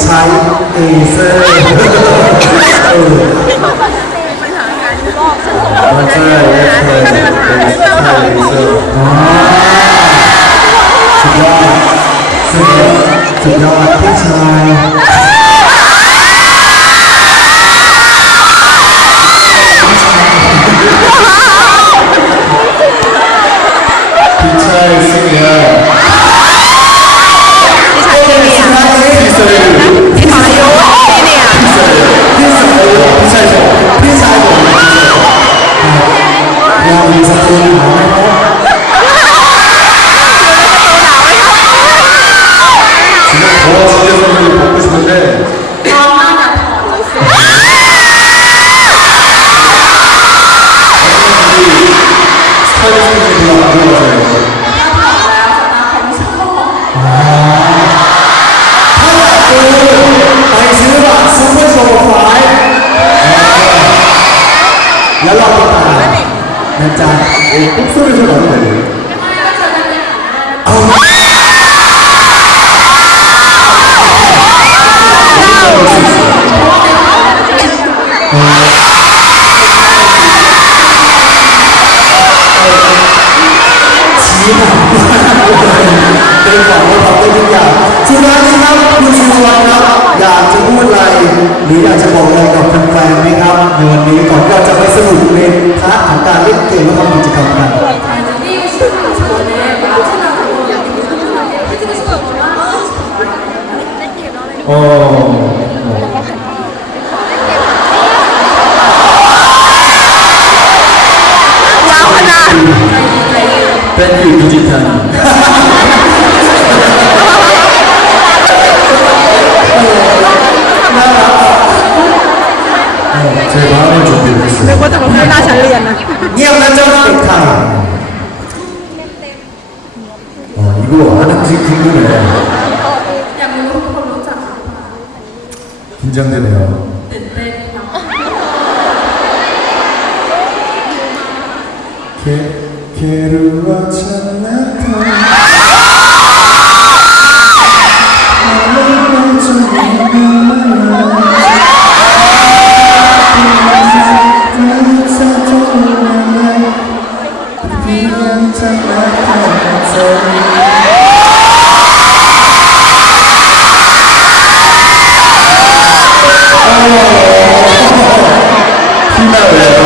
อลไทยใช้เอเซอร์เออมันใช่ใช่ใช่ใช่อ๋อสุดยอดสุดยอดสุดยอดพี่ชาย ไปซื้อบัตรซุปเปอร์โชว์ไฟว์แล้วเราต่ตามนะจ๊ะเอ๊ะซุปเปอร์โชว์ไฟว์ที่ไหนดีเอาชี้หน้า สุดท้ายนี้ครับคุณสุวรรครับอยากจะพูดอะไรหรืออยากจะบอกอะไรกับแฟนๆไหมครับในวันนี้ก่อนที่เราจะไปสนุกในพาร์ทของการเล่นเกมและทำกิจกรรมกัน โอ้ยาวขนาด เป็นอยู่ดิจิทัล 누구 아는지 궁금해.อยากรู้คนรู้จักเขาไหม 긴장되네요. ตื่นเต้นเนาะ 게, 게루와 찬나타 Yeah.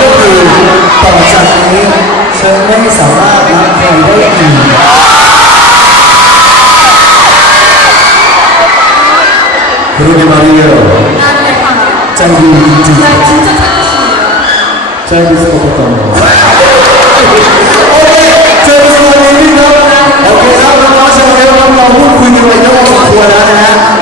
ก็คือต่อจากนี้เชิไม่สามารถรับใครได้อีก그러게말이에요ใจดีจริงๆใจดีสุดๆโอเคเจอกันวันนี้ครับโอเคครับน้อเชิญเราบน้องๆพูดคุยกันไปเยอะพอสมควรแล้วนะฮะ